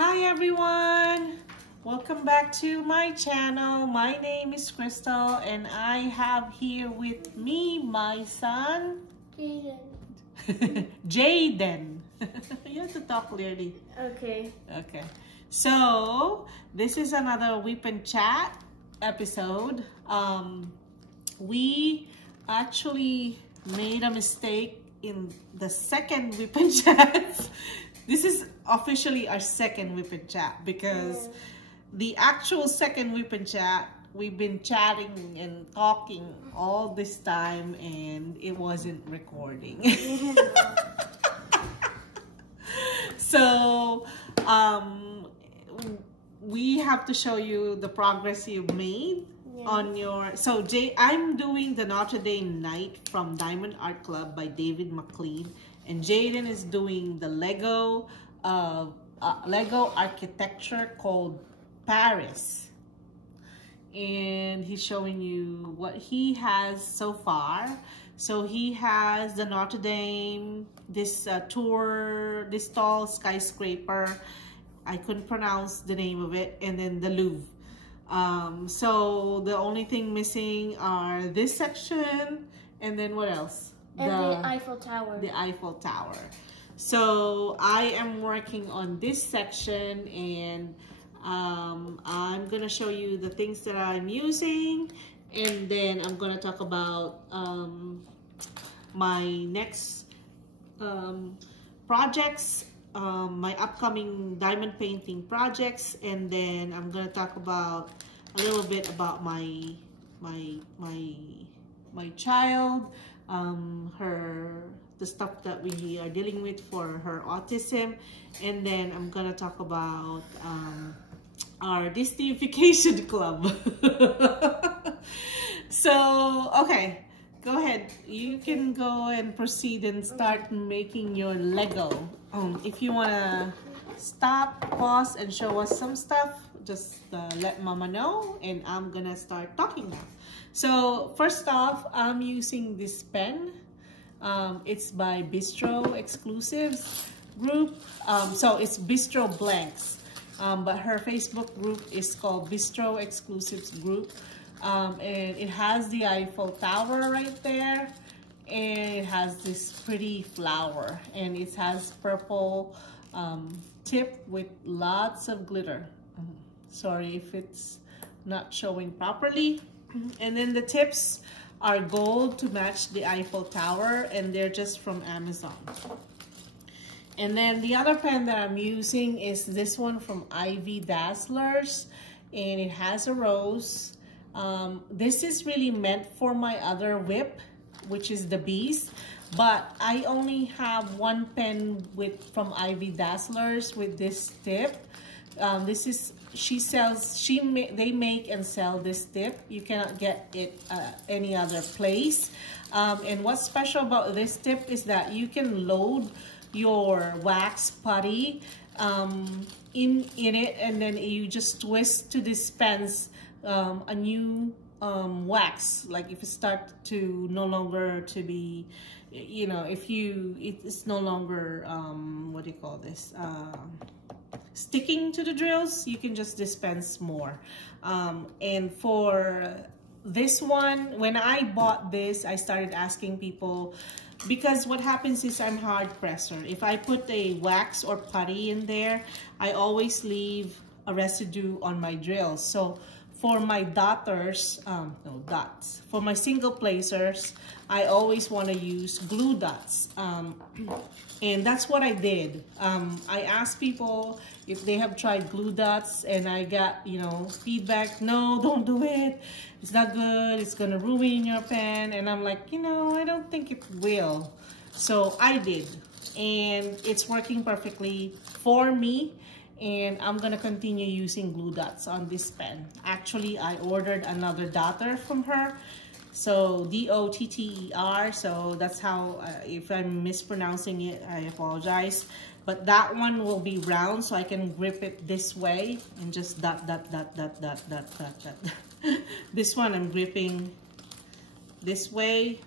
Hi everyone! Welcome back to my channel. My name is Crystal and I have here with me my son Jaden. You have to talk clearly. Okay. Okay. So this is another WIP and Chat episode. We actually made a mistake in the second WIP and Chat. This is officially our second WIP and Chat because the actual second WIP and Chat, we've been chatting and talking all this time and it wasn't recording. So we have to show you the progress you've made on your... So I'm doing the Notre Dame Night from Diamond Art Club by David McLean, and Jaden is doing the Lego architecture called Paris, and he's showing you what he has so far. So he has the Notre Dame, this this tall skyscraper, I couldn't pronounce the name of it, and then the Louvre. So the only thing missing are this section, and then what else? And the Eiffel Tower. The Eiffel Tower. So I am working on this section, and I'm gonna show you the things that I'm using, and then I'm gonna talk about my next projects, my upcoming diamond painting projects, and then I'm gonna talk about a little bit about my child, the stuff that we are dealing with for her autism, and then I'm gonna talk about our Disneyfication club. So okay, go ahead, you can go and proceed and start making your Lego. If you want to stop, pause, and show us some stuff, just let mama know, and I'm gonna start talking now. So first off, I'm using this pen. It's by Bistro Exclusives group. So it's Bistro Blanks, but her Facebook group is called Bistro Exclusives group. And it has the Eiffel Tower right there, and it has this pretty flower, and it has purple tip with lots of glitter. Sorry if it's not showing properly. And then the tips are gold to match the Eiffel Tower, and they're just from Amazon. And then the other pen that I'm using is this one from Ivy Dazzlers, and it has a rose. This is really meant for my other WIP, which is the Beast, but I only have one pen from Ivy Dazzlers with this tip. This is, they make and sell this tip. You cannot get it any other place. And what's special about this tip is that you can load your wax putty in it, and then you just twist to dispense a new wax. Like if it starts to no longer to be, you know, it's no longer what do you call this, sticking to the drills, you can just dispense more. And for this one, when I bought this, I started asking people, because what happens is I'm hard presser. If I put a wax or putty in there, I always leave a residue on my drills. So for my dots, for my single placers, I always want to use glue dots. And that's what I did. I asked people if they have tried glue dots, and I got, you know, feedback, no, don't do it. It's not good. It's going to ruin your pen. And I'm like, you know, I don't think it will. So I did. And it's working perfectly for me. And I'm going to continue using glue dots on this pen. Actually, I ordered another dotter from her. So D-O-T-T-E-R. So that's how, if I'm mispronouncing it, I apologize. But that one will be round, so I can grip it this way and just dot. This one I'm gripping this way.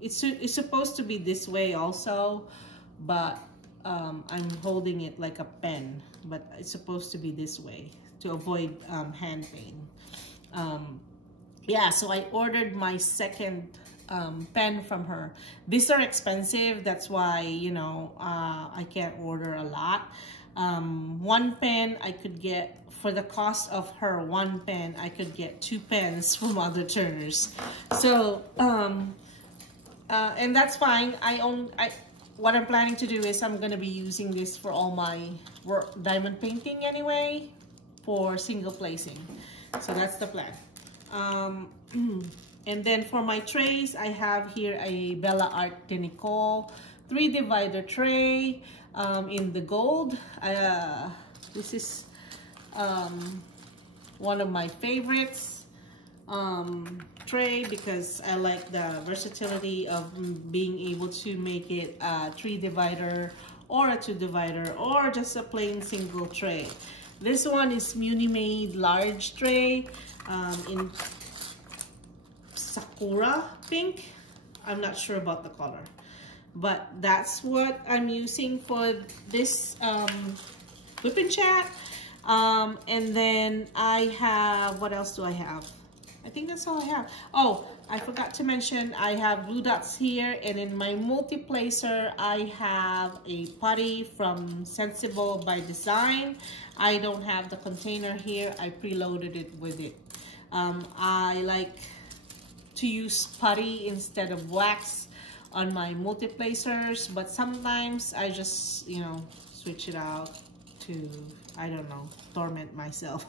It's supposed to be this way also, but I'm holding it like a pen, but it's supposed to be this way to avoid hand pain. Yeah, so I ordered my second pen from her. These are expensive, that's why, you know, I can't order a lot. One pen I could get, for the cost of her one pen, I could get 2 pens from other turners. So, and that's fine. What I'm planning to do is I'm gonna be using this for all my diamond painting anyway, for single placing. So that's the plan. And then for my trays, I have here a Bella Art de Nicole 3 divider tray in the gold. This is one of my favorites tray, because I like the versatility of being able to make it a 3 divider or a 2 divider or just a plain single tray. This one is Muni Made large tray in Sakura pink. I'm not sure about the color, but that's what I'm using for this WIP and chat. And then I have, what else do I have? I think that's all I have. Oh, I forgot to mention, I have glue dots here, and in my multi-placer, I have a putty from Sensible by Design. I don't have the container here. I preloaded it with it. I like to use putty instead of wax on my multi-placers, but sometimes I just, you know, switch it out to, I don't know, torment myself.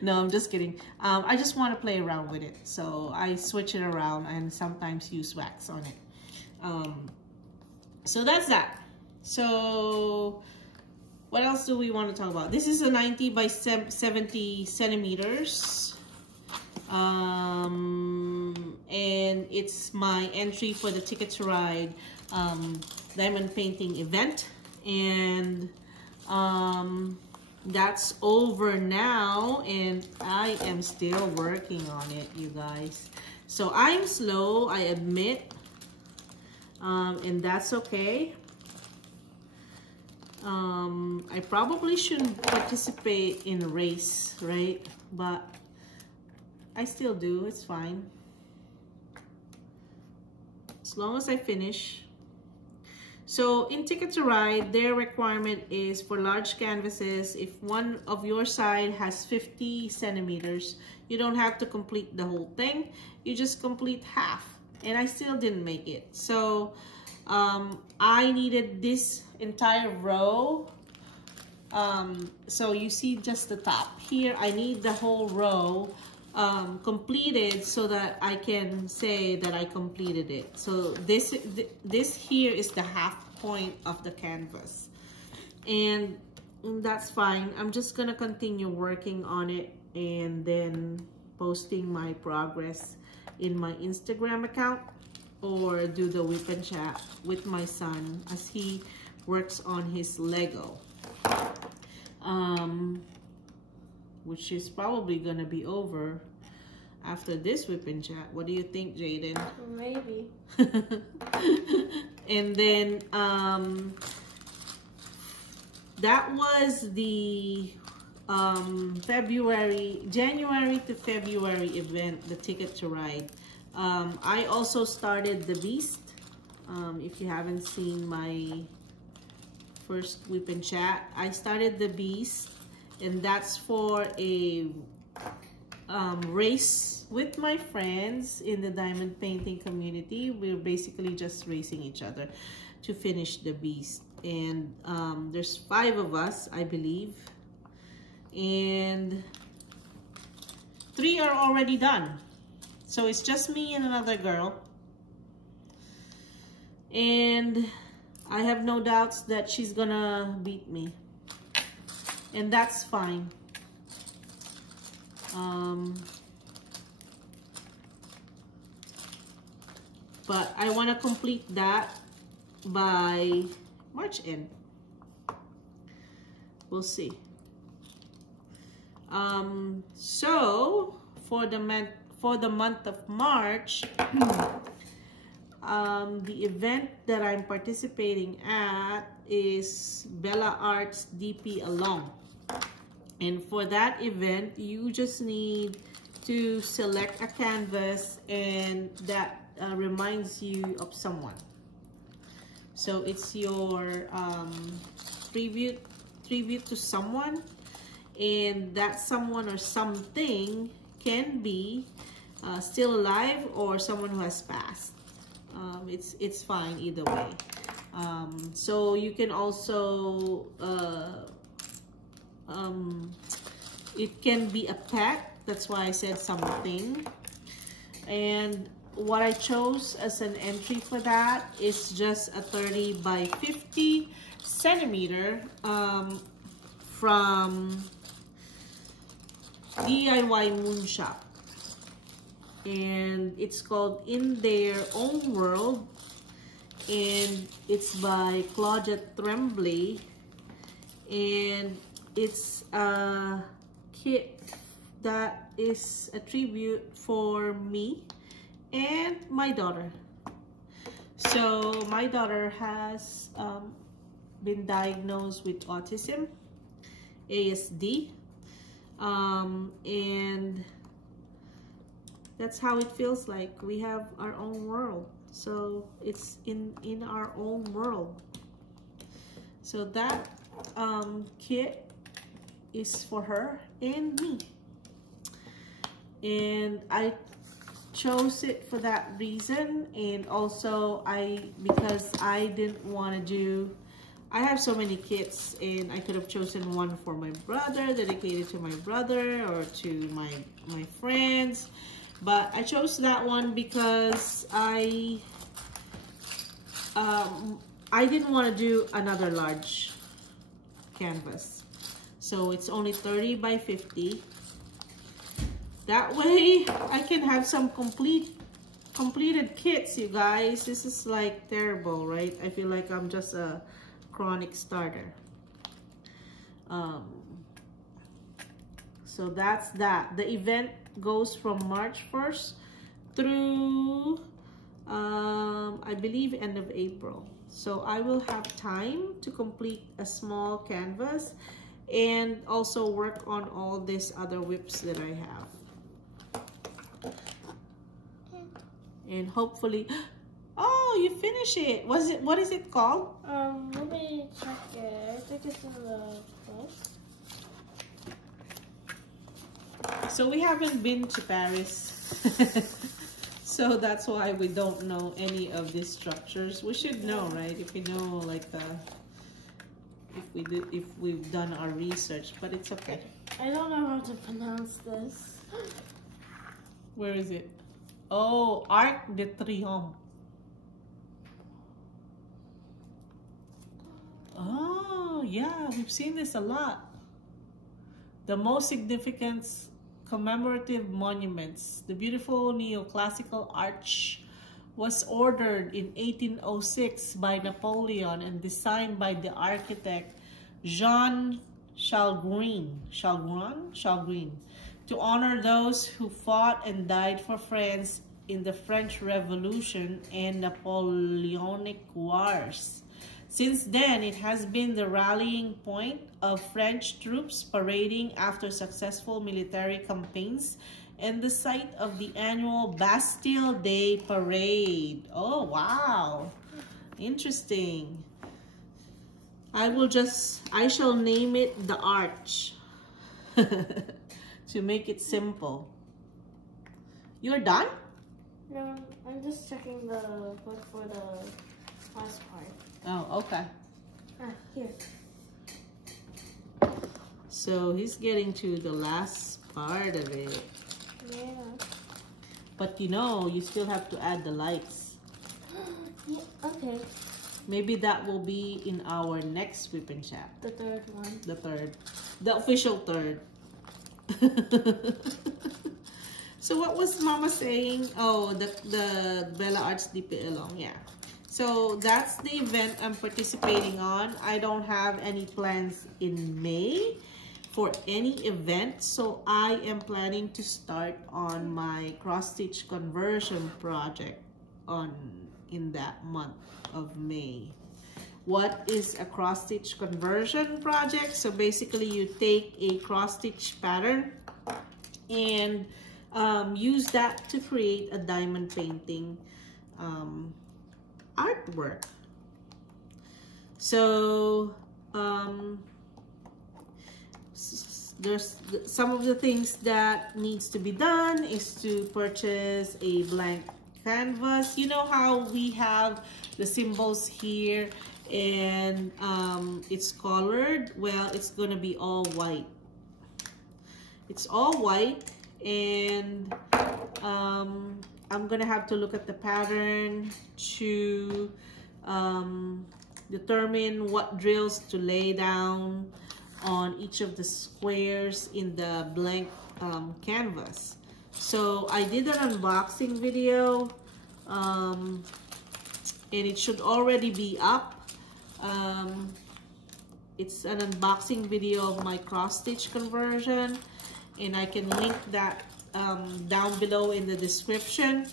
No, I'm just kidding. I just want to play around with it, so I switch it around and sometimes use wax on it. So that's that. So what else do we want to talk about? This is a 90 by 70 centimeters. And it's my entry for the Ticket to Ride diamond painting event. And that's over now, and I am still working on it, you guys. So I'm slow, I admit, and that's okay. I probably shouldn't participate in a race, right? But I still do, it's fine. As long as I finish. So in Ticket to Ride, their requirement is for large canvases, if one of your side has 50 centimeters, you don't have to complete the whole thing. You just complete half. And I still didn't make it. So I needed this entire row. So you see just the top. Here, I need the whole row completed so that I can say that I completed it. So this here is the half point of the canvas, and that's fine. I'm just gonna continue working on it and then posting my progress in my Instagram account, or do the WIP and chat with my son as he works on his Lego, which is probably gonna be over after this WIP and chat. What do you think, Jaden? Maybe. And then that was the January to February event, the Ticket to Ride. I also started the Beast. If you haven't seen my first WIP and chat, I started the Beast, and that's for a race with my friends in the diamond painting community. We're basically just racing each other to finish the Beast, and there's 5 of us, I believe, and 3 are already done, so it's just me and another girl, and I have no doubts that she's gonna beat me, and that's fine. But I want to complete that by March end. We'll see. So for the month of March, The event that I'm participating at is Bella Arts DP Along. And for that event, you just need to select a canvas and that reminds you of someone. So it's your tribute to someone, and that someone or something can be still alive or someone who has passed. It's fine either way. So you can also it can be a pet. That's why I said something. And what I chose as an entry for that is just a 30 by 50 centimeter from DIY Moon Shop. And it's called In Their Own World. And it's by Claudia Tremblay. And it's a kit that is a tribute for me and my daughter. So my daughter has been diagnosed with autism, ASD, and that's how it feels like. We have our own world, so it's in our own world. So that kit is for her and me, and I chose it for that reason. And also because I didn't want to do, I have so many kits, and I could have chosen one for my brother, dedicated to my brother or to my friends, but I chose that one because I didn't want to do another large canvas. So it's only 30 by 50. That way I can have some completed kits, you guys. This is like terrible, right? I feel like I'm just a chronic starter. So that's that. The event goes from March 1st through I believe end of April. So I will have time to complete a small canvas and also work on all these other WIPs that I have. And hopefully, oh, you finish it. What is it called? Let me check it. I think it's in the book. So we haven't been to Paris. So that's why we don't know any of these structures. We should know, right? If we know, like, if we've done our research, but it's okay. I don't know how to pronounce this. Where is it? Oh, Arc de Triomphe. Oh, yeah, we've seen this a lot. The most significant commemorative monuments. The beautiful Neoclassical Arch was ordered in 1806 by Napoleon and designed by the architect Jean Chalgrin to honor those who fought and died for France in the French Revolution and Napoleonic Wars. Since then, it has been the rallying point of French troops parading after successful military campaigns and the site of the annual Bastille Day Parade. Oh, wow. Interesting. I shall name it the Arch to make it simple. You're done? No, I'm just checking the book for the last part. Oh, okay. Here. So he's getting to the last part of it. Yeah. But you know, you still have to add the lights. Yeah, okay. Maybe that will be in our next WIP and Chat. The third one. The third. The official third. So what was Mama saying? Oh, the Bella Arts DP Along. Yeah. So that's the event I'm participating on. I don't have any plans in May for any event. So I am planning to start on my cross-stitch conversion project in that month of May. What is a cross-stitch conversion project? So basically you take a cross-stitch pattern and use that to create a diamond painting artwork. So there's some of the things that needs to be done is to purchase a blank canvas. You know how we have the symbols here and it's colored? Well, it's gonna be all white. It's all white, and I'm gonna have to look at the pattern to determine what drills to lay down on each of the squares in the blank canvas. So I did an unboxing video and it should already be up. It's an unboxing video of my cross-stitch conversion, and I can link that down below in the description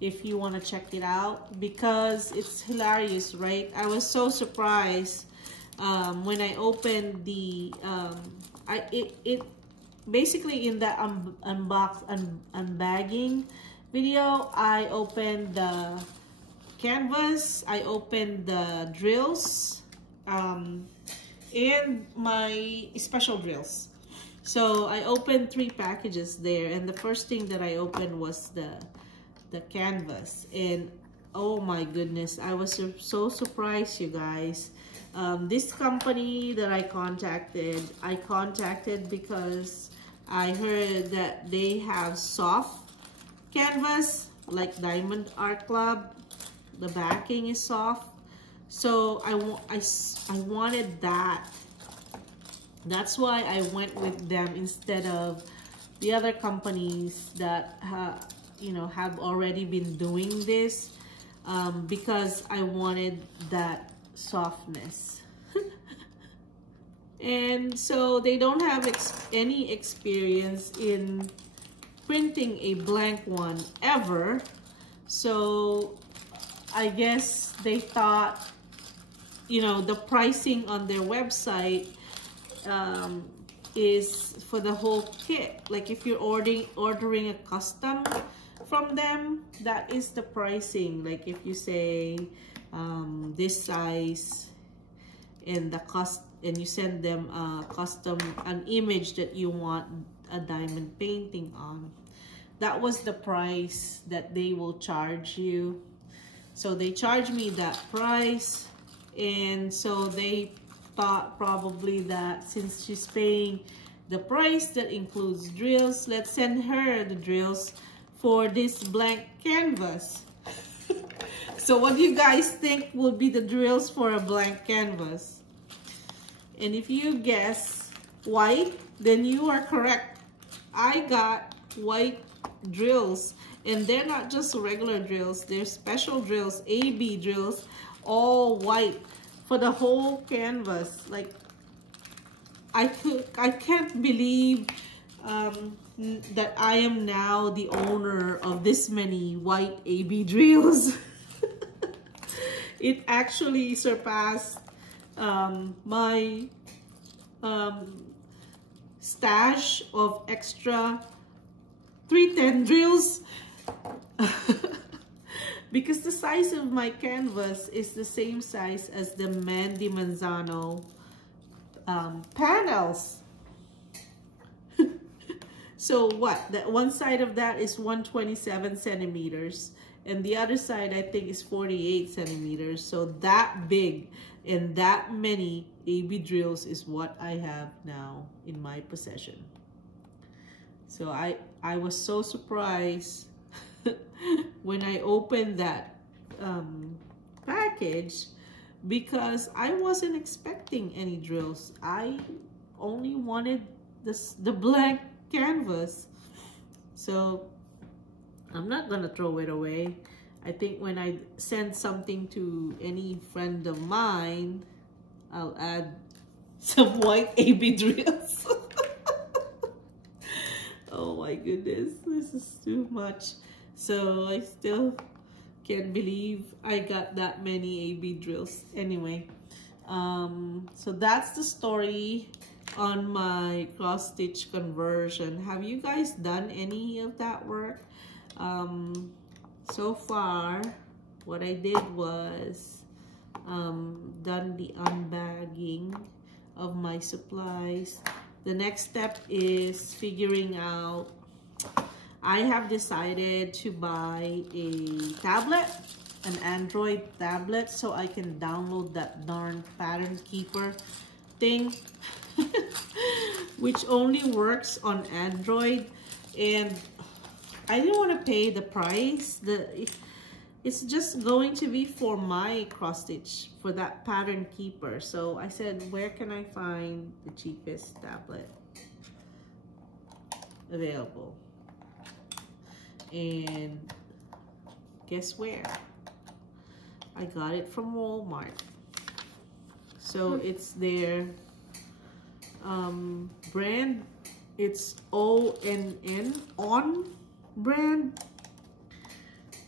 if you want to check it out, because it's hilarious, right? I was so surprised when I opened the basically in the unbagging video, I opened the canvas, I opened the drills and my special drills. So I opened 3 packages there, and the first thing that I opened was the canvas, and oh my goodness, I was so surprised, you guys. This company that I contacted because I heard that they have soft canvas like Diamond Art Club. The backing is soft, so I wanted that. That's why I went with them instead of the other companies that you know, have already been doing this, because I wanted that softness. And so they don't have any experience in printing a blank one ever, so I guess they thought, you know, the pricing on their website is for the whole kit. Like if you're ordering a custom from them, that is the pricing. Like if you say this size and the and you send them an image that you want a diamond painting on, that was the price that they will charge you. So they charged me that price, and so they thought probably that since she's paying the price that includes drills, let's send her the drills for this blank canvas. So what do you guys think will be the drills for a blank canvas? And if you guess white, then you are correct. I got white drills, and they're not just regular drills, they're special drills, AB drills, all white for the whole canvas. Like I can't believe that I am now the owner of this many white AB drills. It actually surpassed my stash of extra 310 drills. Because the size of my canvas is the same size as the Mandy Manzano panels. So what? That one side of that is 127 centimeters, and the other side I think is 48 centimeters. So that big and that many AB drills is what I have now in my possession. So I was so surprised when I opened that package, because I wasn't expecting any drills. I only wanted the blank canvas. So I'm not gonna throw it away. I think when I send something to any friend of mine, I'll add some white AB drills. Oh my goodness, this is too much. So I still Can't believe I got that many AB drills. Anyway, so that's the story on my cross stitch conversion. Have you guys done any of that work? So far, what I did was done the unbagging of my supplies. The next step is figuring out. I have decided to buy a tablet, an Android tablet, so I can download that darn pattern keeper thing, which only works on Android. And I didn't want to pay the price. It's just going to be for my cross stitch for that pattern keeper. So I said, where can I find the cheapest tablet available? And guess where? I got it from Walmart. So it's their brand. It's ONN, on brand.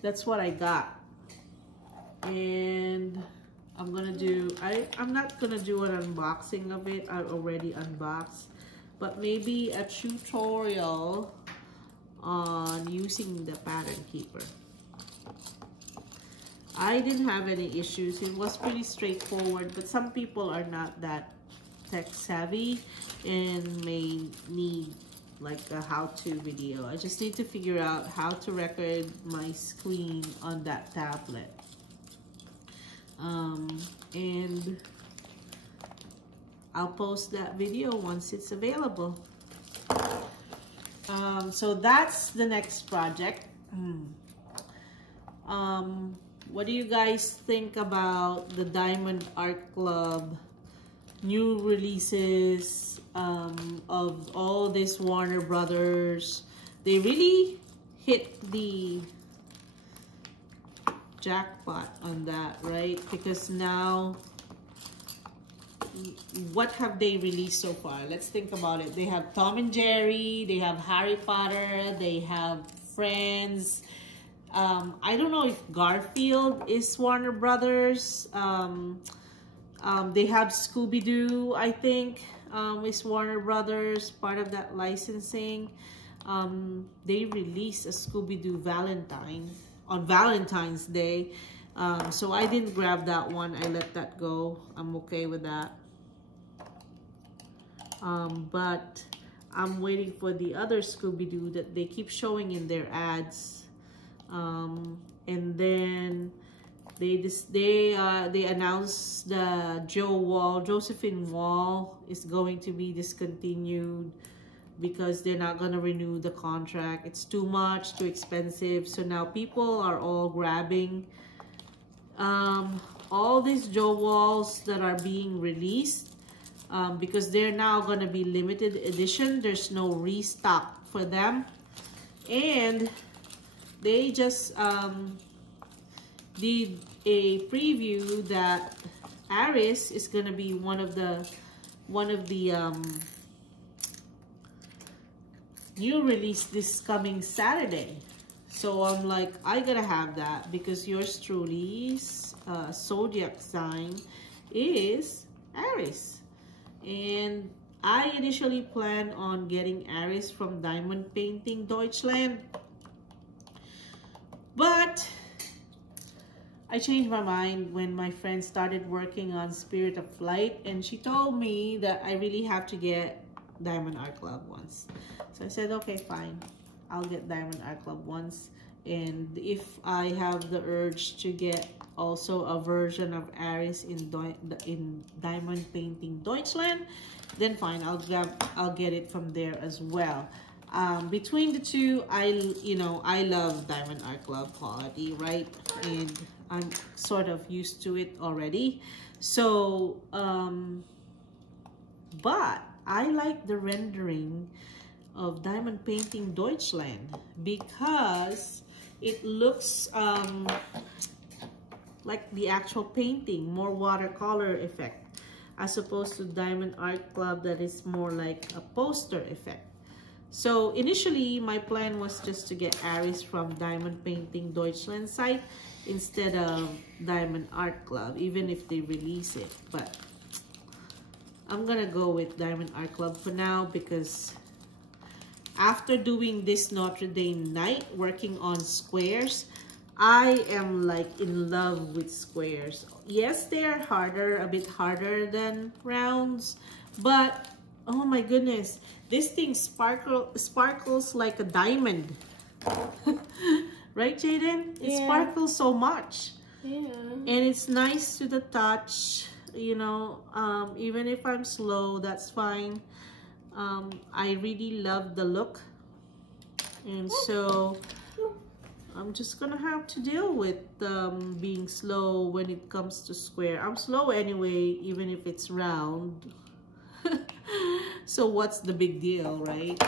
That's what I got. And I'm gonna do, I'm not gonna do an unboxing of it. I already unboxed, but maybe a tutorial on using the pattern keeper. I didn't have any issues. It was pretty straightforward, but some people are not that tech savvy and may need like a how-to video. I just need to figure out how to record my screen on that tablet. And I'll post that video once it's available. So that's the next project. What do you guys think about the Diamond Art Club new releases of all this Warner Brothers? They really hit the jackpot on that, right? Because now, what have they released so far? Let's think about it. They have Tom and Jerry, they have Harry Potter, they have Friends. I don't know if Garfield is Warner Brothers. They have Scooby-Doo, I think, is Warner Brothers, part of that licensing. They released a Scooby-Doo Valentine on Valentine's Day. So I didn't grab that one. I let that go. I'm okay with that. But I'm waiting for the other Scooby-Doo that they keep showing in their ads. And then they announced the Josephine wall is going to be discontinued because they're not going to renew the contract. It's too much, too expensive. So now people are all grabbing all these Joe walls that are being released because they're now going to be limited edition. There's no restock for them. And they just did a preview that Aries is going to be one of the new release this coming Saturday. So I'm like, I gotta have that because yours truly's zodiac sign is Aries. And I initially planned on getting Aries from Diamond Painting Deutschland, but I changed my mind when my friend started working on Spirit of Flight, and she told me that I really have to get Diamond Art Club once. So I said, okay, fine. I'll get Diamond Art Club once. And if I have the urge to get also a version of Aries in Diamond Painting Deutschland, then fine, I'll get it from there as well. Between the two, I love Diamond Art Club quality, right? And I'm sort of used to it already. So, but I like the rendering of Diamond Painting Deutschland because it looks like the actual painting, more watercolor effect, as opposed to Diamond Art Club that is more like a poster effect. So initially, my plan was just to get Aries from Diamond Painting Deutschland site instead of Diamond Art Club, even if they release it. But I'm gonna go with Diamond Art Club for now, because after doing this Notre Dame night, working on squares, I am like in love with squares. Yes, they are harder, a bit harder than rounds, but oh my goodness, this thing sparkles like a diamond. Right, Jaden? It sparkles so much. Yeah. And it's nice to the touch, you know, even if I'm slow, that's fine. I really love the look. And so I'm just gonna have to deal with being slow when it comes to square. I'm slow anyway, even if it's round. So what's the big deal, right?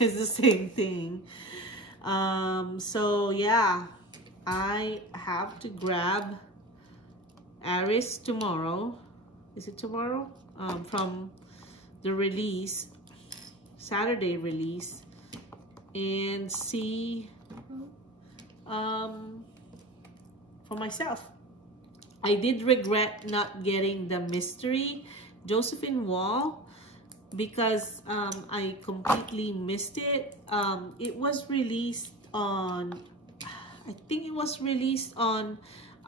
It's the same thing. So yeah, I have to grab Aries tomorrow. Is it tomorrow? From the release, Saturday release, and see for myself. I did regret not getting the mystery Josephine wall, because I completely missed it. It was released on, I think it was released on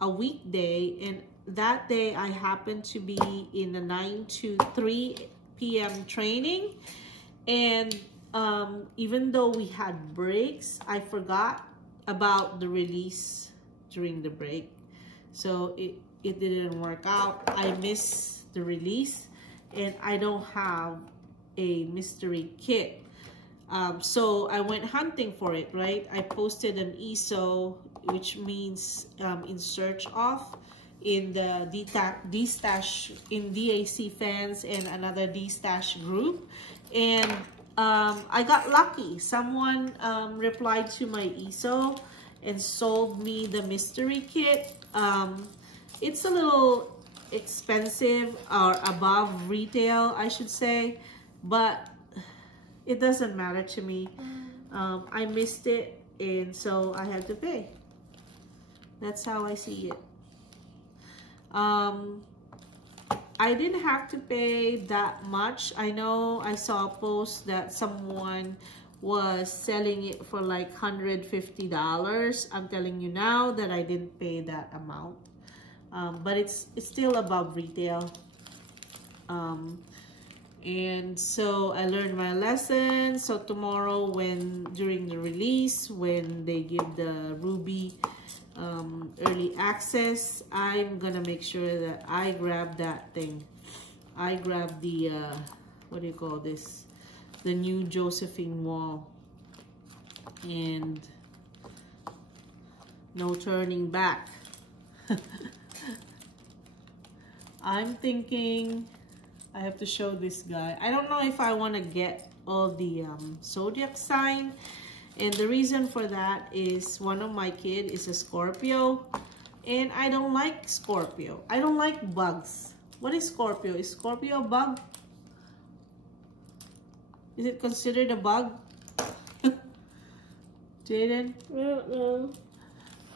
a weekday, and that day I happened to be in a 9 to 3 p.m. training, and even though we had breaks, I forgot about the release during the break, so it didn't work out. I missed the release, and I don't have a mystery kit. So I went hunting for it, right? I posted an ESO, which means in search of, in the D-Stash, in DAC fans and another D-Stash group. And I got lucky. Someone replied to my ESO and sold me the mystery kit. It's a little expensive, or above retail, I should say, but it doesn't matter to me. I missed it, and so I had to pay. That's how I see it. I didn't have to pay that much. I know I saw a post that someone was selling it for like $150. I'm telling you now that I didn't pay that amount. But it's still above retail. And so I learned my lesson. So tomorrow, during the release, when they give the Ruby early access, I'm gonna make sure that I grab that thing. I grab the what do you call this, the new Josephine wall, and no turning back. I'm thinking I have to show this guy. I don't know if I want to get all the zodiac sign, and the reason for that is one of my kids is a Scorpio, and I don't like Scorpio. I don't like bugs. What is Scorpio? Is Scorpio a bug? Is it considered a bug? Jaden? I don't know.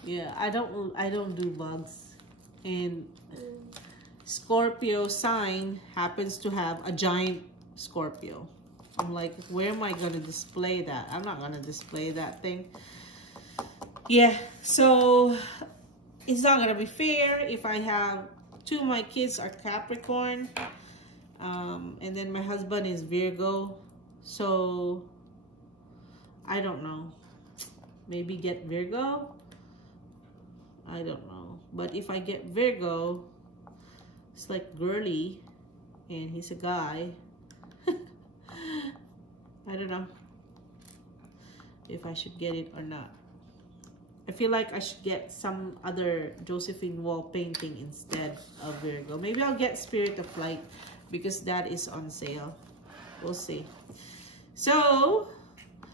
Yeah, I don't do bugs. And Scorpio sign happens to have a giant Scorpio. I'm like, where am I gonna display that? I'm not gonna display that thing. Yeah, so it's not gonna be fair if I have two of my kids are Capricorn, and then my husband is Virgo. So I don't know. Maybe get Virgo? I don't know. But if I get Virgo, it's like girly, and he's a guy. I don't know if I should get it or not. I feel like I should get some other Josephine wall painting instead of Virgo. Maybe I'll get Spirit of Light because that is on sale. We'll see. So,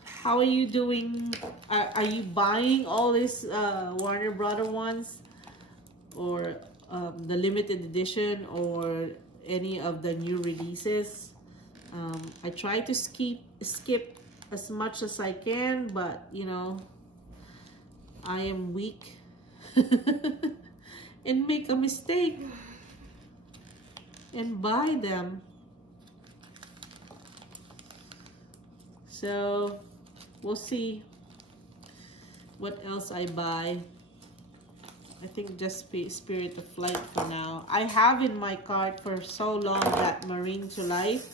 how are you doing? Are you buying all these Warner Brother ones, or the limited edition, or any of the new releases? I try to skip as much as I can, but you know, I am weak and make a mistake and buy them. So we'll see what else I buy. I think just Spirit of Flight for now. I have in my cart for so long that Marine to Life,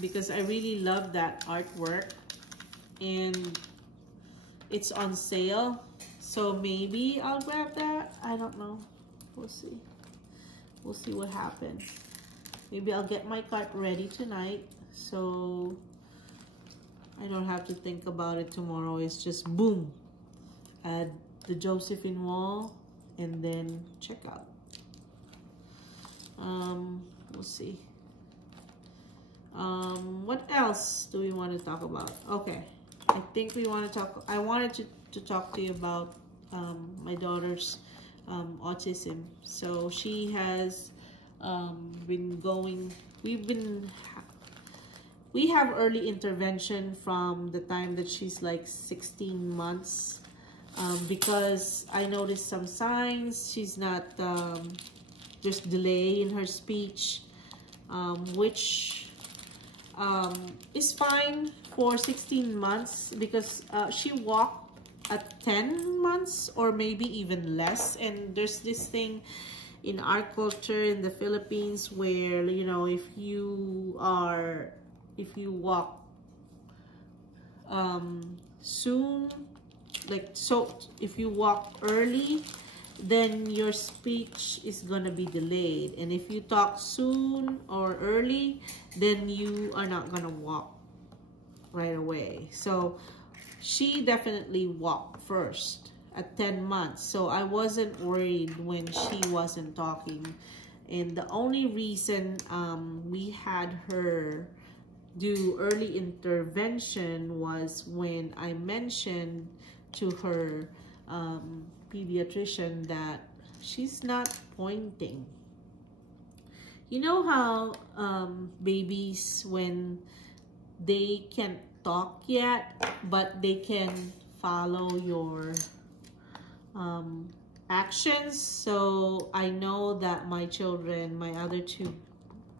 because I really love that artwork and it's on sale. So maybe I'll grab that. I don't know. We'll see. We'll see what happens. Maybe I'll get my cart ready tonight, so I don't have to think about it tomorrow. It's just boom, add the Josephine wall and then check out. We'll see. What else do we want to talk about? Okay, I think we want to talk. I wanted to talk to you about my daughter's autism. So she has been going. We have early intervention from the time that she's like 16 months. Because I noticed some signs. She's not, there's delay in her speech, which is fine for 16 months because she walked at 10 months or maybe even less. And there's this thing in our culture in the Philippines where, you know, if you walk soon, like, so if you walk early, then your speech is gonna be delayed, and if you talk soon or early, then you are not gonna walk right away. So she definitely walked first at 10 months, so I wasn't worried when she wasn't talking. And the only reason we had her do early intervention was when I mentioned to her pediatrician that she's not pointing. You know how babies, when they can't talk yet, but they can follow your actions? So I know that my children, my other two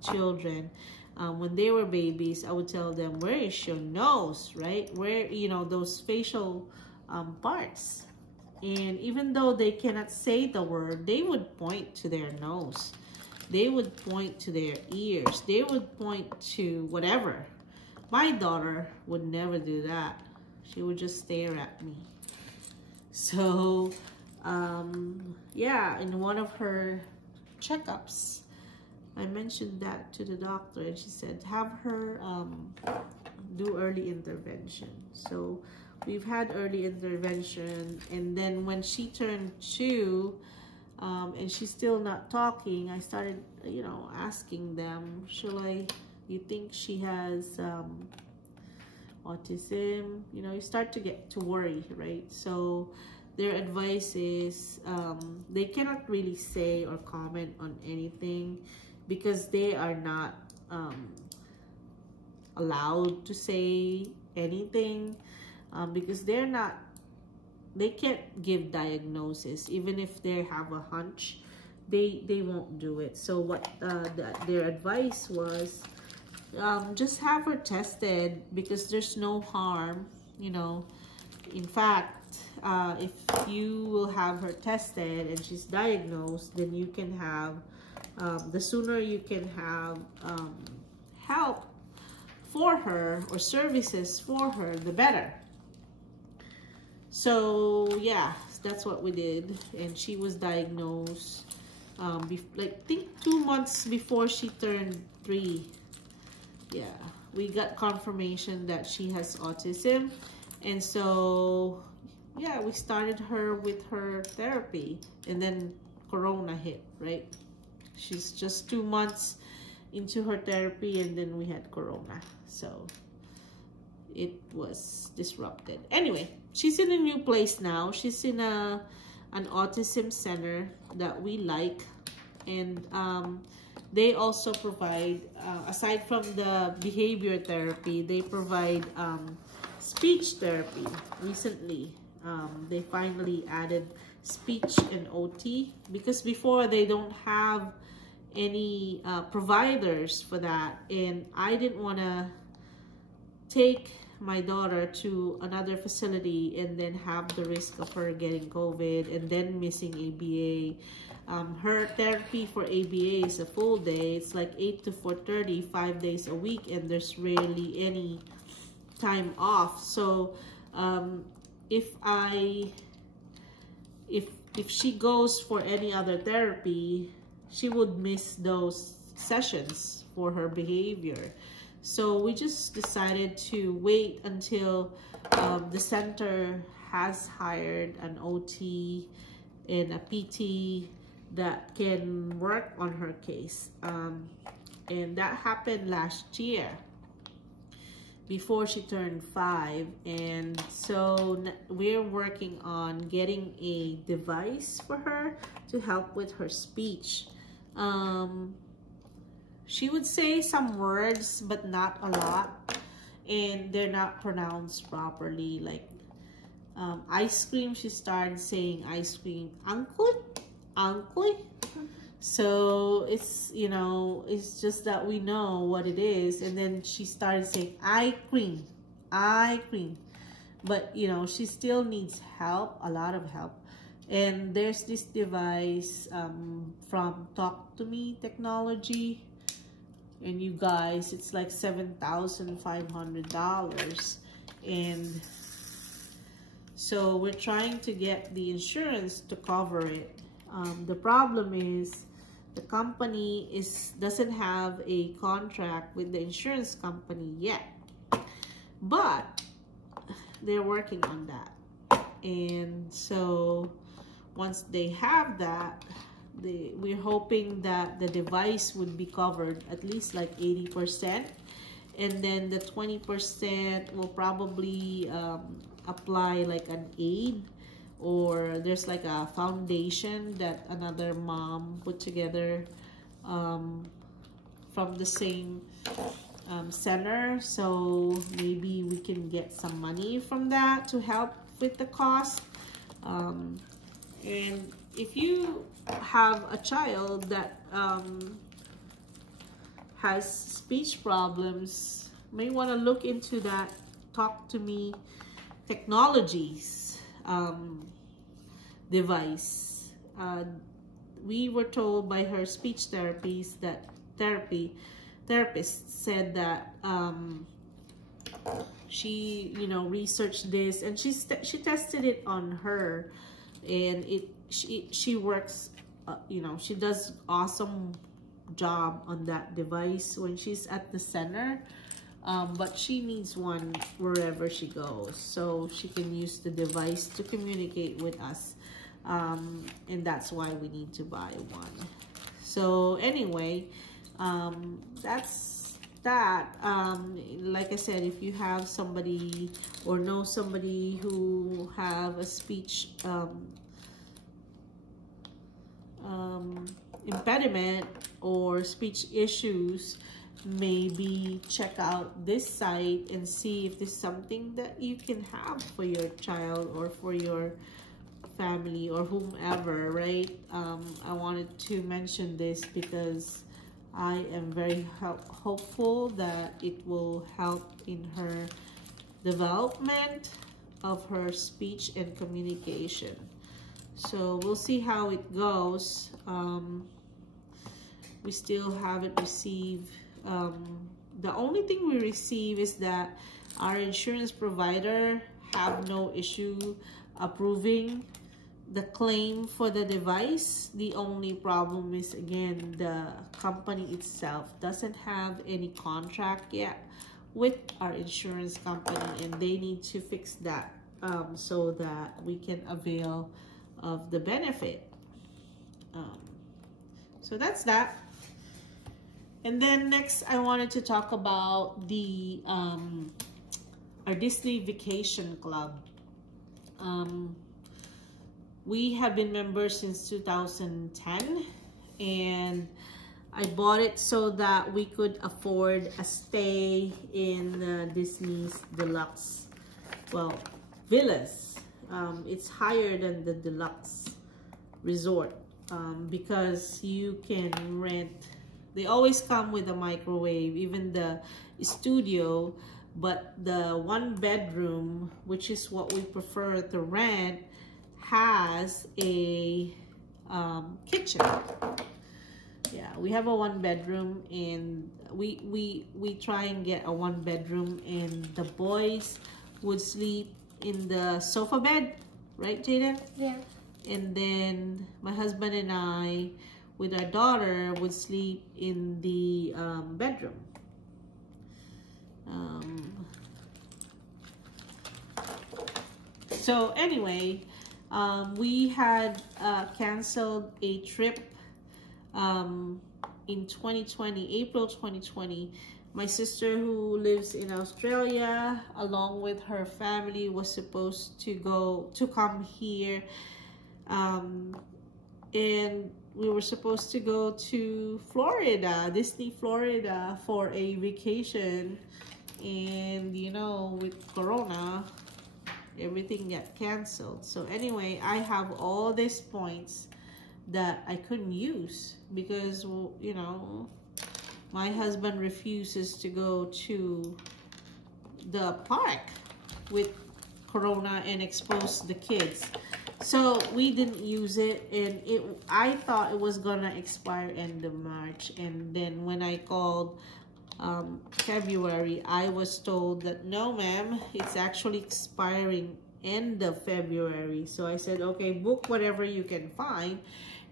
children, when they were babies, I would tell them, where is your nose, right? Where, you know, those facial parts. And even though they cannot say the word, they would point to their nose. They would point to their ears. They would point to whatever. My daughter would never do that. She would just stare at me. So, yeah, in one of her checkups, I mentioned that to the doctor, and she said, have her do early intervention. So we've had early intervention, and then when she turned 2, and she's still not talking, I started, you know, asking them, you think she has autism? You know, you start to get to worry, right? So their advice is they cannot really say or comment on anything because they are not allowed to say anything, because they can't give diagnosis. Even if they have a hunch, they won't do it. So what their advice was, just have her tested, because there's no harm, you know. In fact, if you will have her tested and she's diagnosed, then you can have, the sooner you can have help for her or services for her, the better. So yeah, that's what we did, and she was diagnosed like, I think 2 months before she turned 3. Yeah, we got confirmation that she has autism, and so yeah, we started her with her therapy, and then Corona hit, right? She's just 2 months into her therapy, and then we had Corona, so it was disrupted. Anyway, she's in a new place now. She's in an autism center that we like, and they also provide, aside from the behavior therapy, they provide speech therapy. Recently, they finally added speech and OT, because before they don't have any providers for that, and I didn't want to take my daughter to another facility and then have the risk of her getting COVID and then missing ABA. Her therapy for ABA is a full day. It's like 8 to 4:30, 5 days a week, and there's rarely any time off. So if she goes for any other therapy, she would miss those sessions for her behavior. So we just decided to wait until the center has hired an OT and a PT that can work on her case. And that happened last year, before she turned 5. And so we're working on getting a device for her to help with her speech. She would say some words, but not a lot, and they're not pronounced properly. Like ice cream, she started saying ice cream, uncle, uncle. So it's, you know, it's just that we know what it is. And then she started saying eye cream, but you know, she still needs help, a lot of help. And there's this device from Talk to Me Technology, and you guys, it's like $7,500. And so we're trying to get the insurance to cover it. The problem is the company doesn't have a contract with the insurance company yet, but they're working on that. And so once they have that, we're hoping that the device would be covered at least like 80%, and then the 20% will probably apply like an aid, or there's like a foundation that another mom put together from the same center. So maybe we can get some money from that to help with the cost. And if you have a child that has speech problems, may want to look into that Talk to Me Technologies device. We were told by her speech therapist said that she, you know, researched this, and she tested it on her, and she works, you know, she does awesome job on that device when she's at the center, but she needs one wherever she goes, so she can use the device to communicate with us, and that's why we need to buy one. So anyway, that's that. Like I said, if you have somebody or know somebody who have a speech impediment or speech issues, maybe check out this site and see if there's something that you can have for your child or for your family or whomever, right? I wanted to mention this because I am very hopeful that it will help in her development of her speech and communication. So we'll see how it goes. We still haven't received, the only thing we receive is that our insurance provider have no issue approving the claim for the device. The only problem is, again, the company itself doesn't have any contract yet with our insurance company, and they need to fix that so that we can avail of the benefit. So that's that. And then next, I wanted to talk about the our Disney Vacation Club. We have been members since 2010, and I bought it so that we could afford a stay in Disney's deluxe, well, villas. It's higher than the deluxe resort because you can rent. They always come with a microwave, even the studio, but the one bedroom, which is what we prefer to rent, has a kitchen. Yeah, we have a one bedroom, and we try and get a one bedroom, and the boys would sleep in the sofa bed, right, Jada? Yeah. And then my husband and I, with our daughter, would sleep in the bedroom. So anyway, we had canceled a trip in 2020, April 2020. My sister, who lives in Australia, along with her family, was supposed to come here, and we were supposed to go to Florida, Disney Florida, for a vacation. And you know, with Corona, everything got canceled. So anyway, I have all these points that I couldn't use because, you know, my husband refuses to go to the park with Corona and expose the kids. So we didn't use it, and I thought it was gonna expire end of March. And then when I called February, I was told that no, ma'am, it's actually expiring end of February. So I said, okay, book whatever you can find.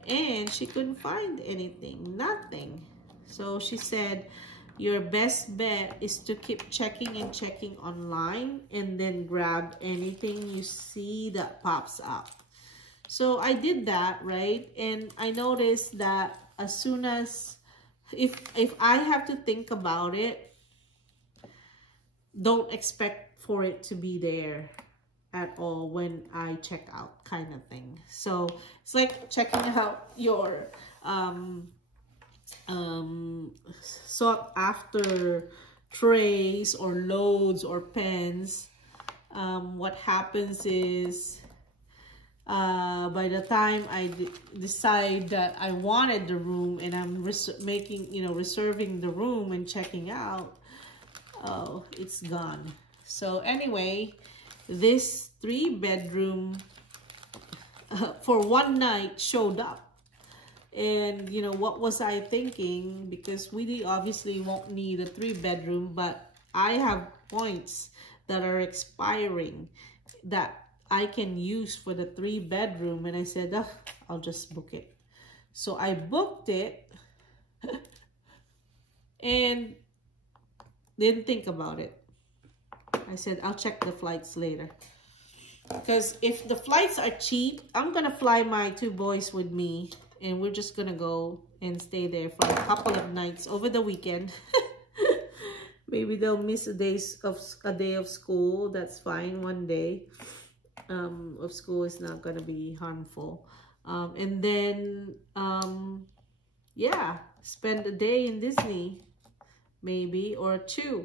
And she couldn't find anything, nothing. So she said, your best bet is to keep checking and checking online, and then grab anything you see that pops up. So I did that, right? And I noticed that as soon as, if I have to think about it, don't expect for it to be there at all when I check out, kind of thing. So it's like checking out your sought after trays or loads or pens. What happens is, by the time I decide that I wanted the room, and I'm reserving the room and checking out, oh, it's gone. So anyway, this 3-bedroom for one night showed up. And you know, what was I thinking? Because we obviously won't need a 3-bedroom, but I have points that are expiring that I can use for the 3-bedroom. And I said, oh, I'll just book it. So I booked it and didn't think about it. I said, I'll check the flights later. Because if the flights are cheap, I'm going to fly my 2 boys with me. And we're just going to go and stay there for a couple of nights over the weekend. Maybe they'll miss a day of school. That's fine. One day of school is not going to be harmful. And then, yeah, spend a day in Disney, maybe, or 2.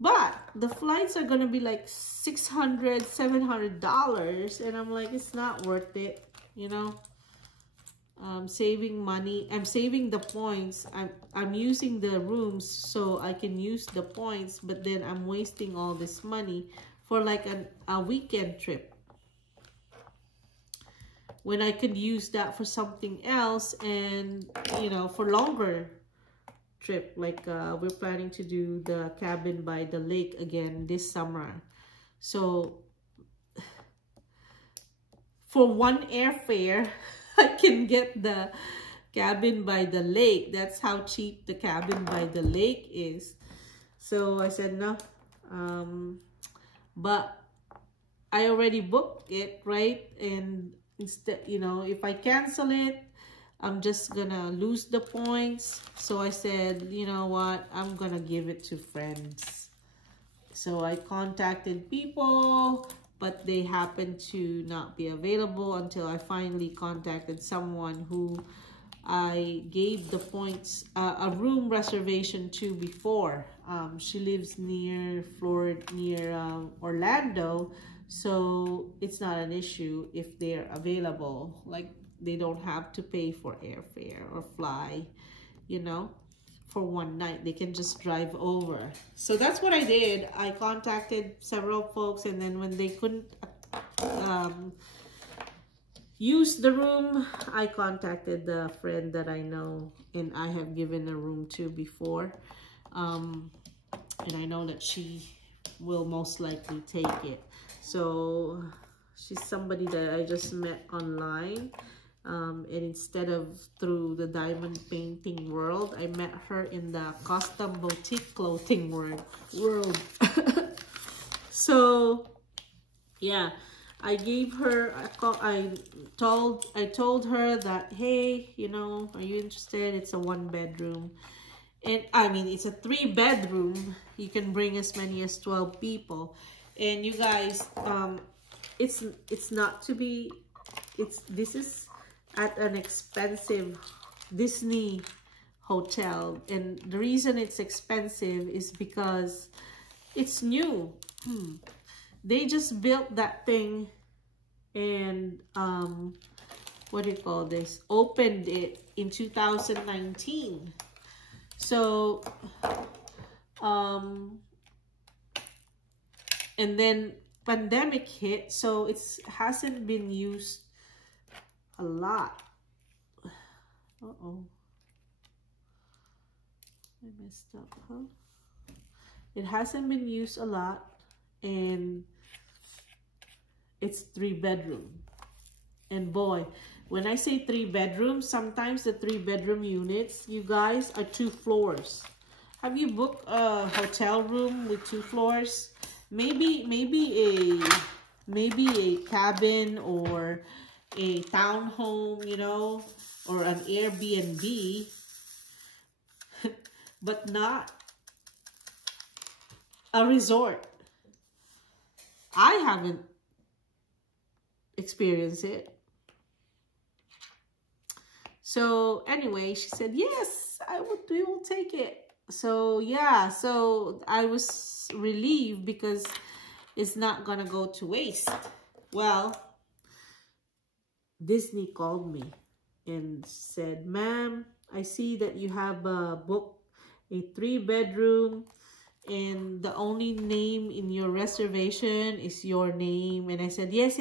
But the flights are going to be like $600, $700. And I'm like, it's not worth it, you know. I'm saving money. I'm saving the points. I'm using the rooms so I can use the points. But then I'm wasting all this money for like a weekend trip, when I could use that for something else, and you know, for longer trip. Like we're planning to do the cabin by the lake again this summer. So for one airfare, I can get the cabin by the lake. That's how cheap the cabin by the lake is. So I said no. But I already booked it, right? And instead, you know, if I cancel it, I'm just gonna lose the points. So I said, you know what, I'm gonna give it to friends. So I contacted people, but they happened to not be available until I finally contacted someone who I gave the points a room reservation to before. She lives near Florida, near Orlando, so it's not an issue if they're available. Like, they don't have to pay for airfare or fly, you know, for one night. They can just drive over. So that's what I did. I contacted several folks, and then when they couldn't use the room, I contacted the friend that I know and I have given a room to before. And I know that she will most likely take it. So she's somebody that I just met online. And instead of through the diamond painting world, I met her in the custom boutique clothing world. So yeah, I gave her a call. I told her that, hey, you know, are you interested? It's a 1-bedroom. And I mean, it's a 3-bedroom. You can bring as many as 12 people. And you guys, it's not to be, this is at an expensive Disney hotel. And the reason it's expensive is because it's new. They just built that thing and what do you call this? Opened it in 2019. So and then pandemic hit, so it hasn't been used a lot. Uh-oh. I messed up, huh? It hasn't been used a lot, and it's 3-bedroom. And boy, when I say 3-bedroom, sometimes the 3-bedroom units, you guys, are 2 floors. Have you booked a hotel room with 2 floors? Maybe a cabin or a townhome, you know, or an Airbnb, but not a resort. I haven't experienced it. So anyway, she said, yes, we will take it. So yeah, so I was relieved because it's not gonna go to waste. Well, Disney called me and said, ma'am, I see that you have booked a 3-bedroom and the only name in your reservation is your name. And I said, yes,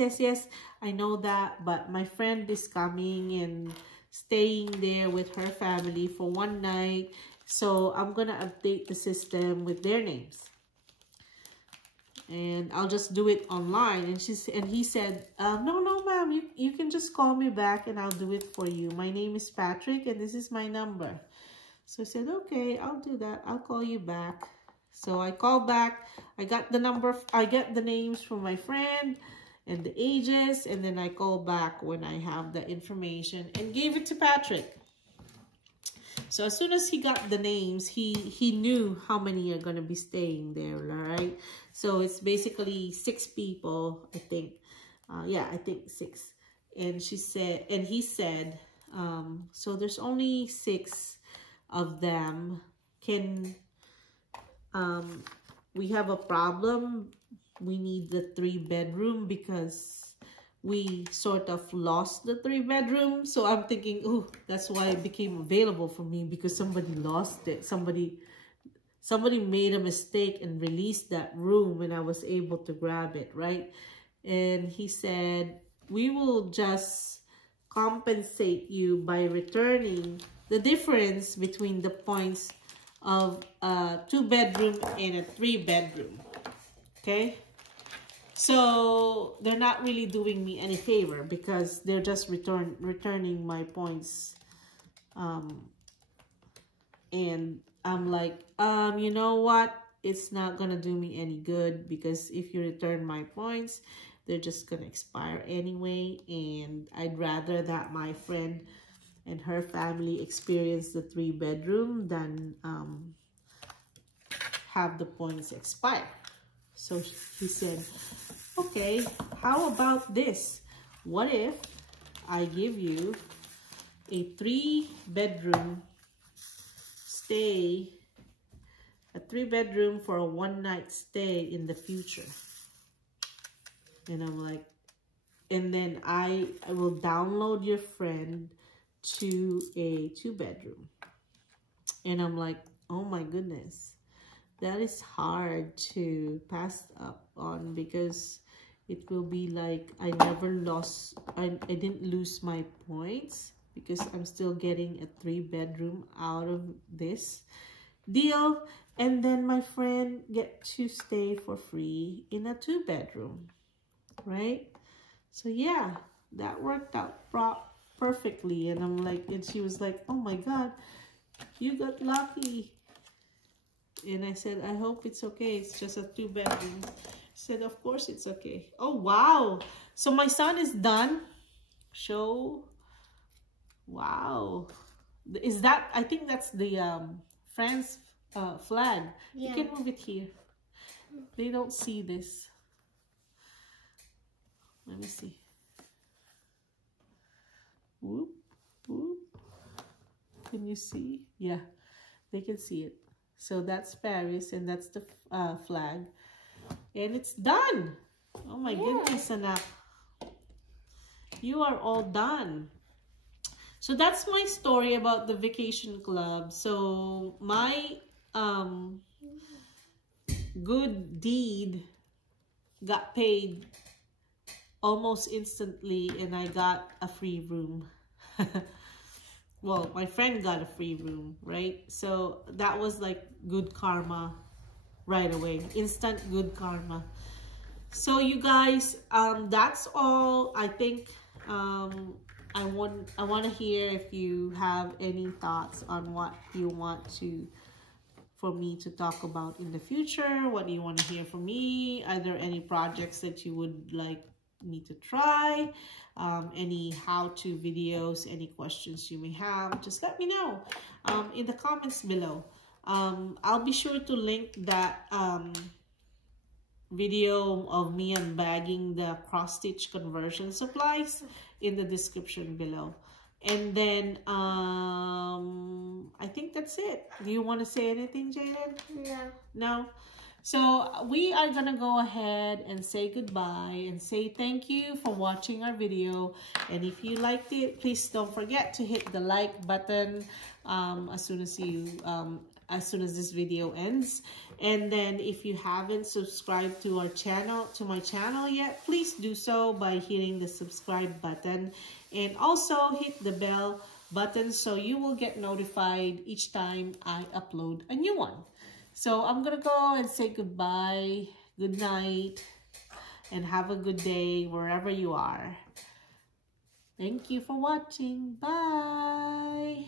I know that, but my friend is coming and staying there with her family for 1 night, so I'm gonna update the system with their names and I'll just do it online. And he said, no ma'am, you can just call me back and I'll do it for you. My name is Patrick and this is my number. So I said, okay, I'll do that. I'll call you back. So I called back. I got the number. I get the names from my friend and the ages, and then I call back when I have the information and gave it to Patrick. So as soon as he got the names, he knew how many are going to be staying there, right? So it's basically 6 people, I think. Yeah, I think 6. And she said, and he said, so there's only 6 of them. We have a problem. We need the 3-bedroom because we sort of lost the 3-bedroom. So I'm thinking, oh, that's why it became available for me, because somebody lost it. Somebody made a mistake and released that room and I was able to grab it, right? And he said, we will just compensate you by returning the difference between the points of a 2-bedroom and a 3-bedroom. Okay? So they're not really doing me any favor because they're just returning my points. And I'm like, you know what? It's not gonna do me any good, because if you return my points, they're just gonna expire anyway. And I'd rather that my friend and her family experience the 3-bedroom than have the points expire. So he said, okay, how about this? What if I give you a 3-bedroom stay, a 3-bedroom for a 1-night stay in the future. And I'm like, and then I will download your friend to a 2-bedroom. And I'm like, oh my goodness, that is hard to pass up on, because it will be like I didn't lose my points, because I'm still getting a 3-bedroom out of this deal. And then my friend get to stay for free in a 2-bedroom, right? So yeah, that worked out perfectly. And I'm like, and she was like, oh my God, you got lucky. And I said, I hope it's okay. It's just a 2-bedroom. She said, of course it's okay. Oh, wow. So my son is done. Show. Wow. Is that, I think that's the France flag. Yeah. You can move it here. They don't see this. Let me see. Whoop, whoop. Can you see? Yeah, they can see it. So that's Paris, and that's the flag. And it's done. Oh my goodness, Anak. You are all done. So that's my story about the vacation club. So my good deed got paid almost instantly, and I got a free room. Well, my friend got a free room, right? So that was like good karma right away. Instant good karma. So you guys, that's all. I think I want to hear if you have any thoughts on what you want for me to talk about in the future. What do you want to hear from me? Are there any projects that you would like me to try? Any how-to videos, any questions you may have, just let me know in the comments below. I'll be sure to link that video of me unbagging the cross-stitch conversion supplies in the description below. And then I think that's it. Do you want to say anything, Jaden? No. No? So we are going to go ahead and say goodbye and say thank you for watching our video. And if you liked it, please don't forget to hit the like button as soon as this video ends. And then if you haven't subscribed to our channel, to my channel yet, please do so by hitting the subscribe button, and also hit the bell button so you will get notified each time I upload a new one. So I'm gonna go and say goodbye, good night, and have a good day wherever you are. Thank you for watching. Bye.